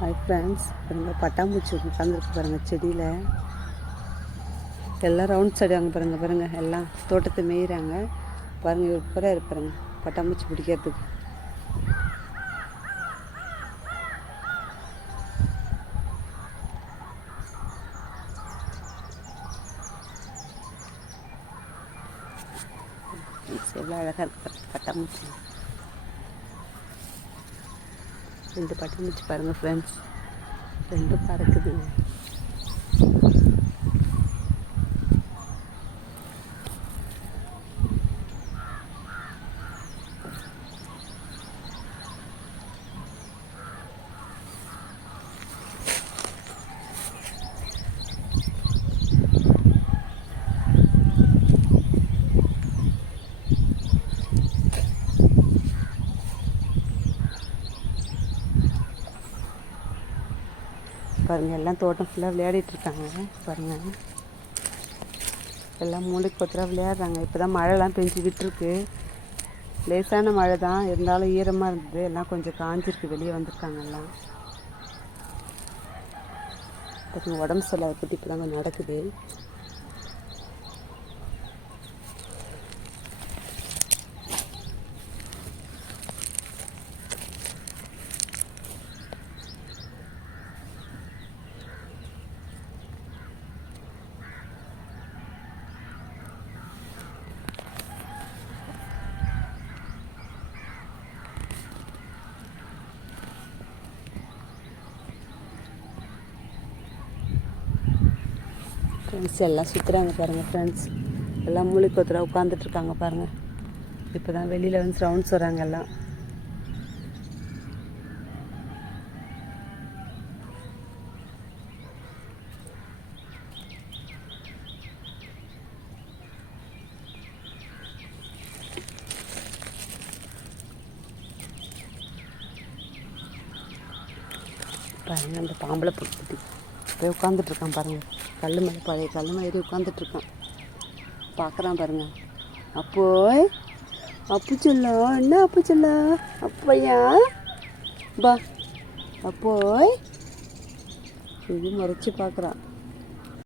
Hi friends, பாருங்கள் பட்டாம்பூச்சி உட்காந்துருக்கு பாருங்கள் செடியில். எல்லாம் ரவுண்ட் சைடு அங்கே பாருங்கள் எல்லாம் தோட்டத்தை மேயிறாங்க பாருங்கள். இவர் பூரா இருப்பாருங்க பட்டாம்பூச்சி பிடிக்கிறதுக்கு. எவ்வளோ அழகாக இருக்கு பட்டாம்பூச்சி. 2 பட்டாம்பூச்சி பாருங்கள் ஃப்ரெண்ட்ஸ், 2 பறக்குதுங்க. பாருங்கள் எல்லாம் தோட்டம் ஃபுல்லாக விளையாடிட்டுருக்காங்க பாருங்கள். எல்லாம் மூளைக்கு கொத்தராக விளையாடுறாங்க. இப்போ தான் மழைலாம் பெஞ்சு விட்டுருக்கு. லேசான மழை தான், இருந்தாலும் ஈரமாக இருந்தது. எல்லாம் கொஞ்சம் காஞ்சிருக்கு. வெளியே வந்திருக்காங்க எல்லாம். பாருங்கள் உடம்பு சரியில்லாத பற்றி இப்போ தான் கொஞ்சம் நடக்குது. ஃப்ரெண்ட்ஸ் எல்லாம் சுற்றுறாங்க பாருங்கள் ஃப்ரெண்ட்ஸ். எல்லாம் மூளைக்கு ஒருத்தர உட்காந்துட்ருக்காங்க பாருங்கள். இப்போ தான் வெளியில் வந்து ரவுண்ட்ஸ் வராங்க எல்லாம். பாருங்கள் அந்த பாம்பளை பூச்சி போய் உட்காந்துட்ருக்கான் பாருங்கள். கல் மேலே பழைய கல் மேலே ஏறி உட்காந்துட்ருக்கான். பார்க்குறான் பாருங்கள். அப்போய் அப்பு சொல்லும், என்ன அப்பு சொல்ல அப்பையா பா அப்போய் இது முறைச்சி பார்க்குறான்.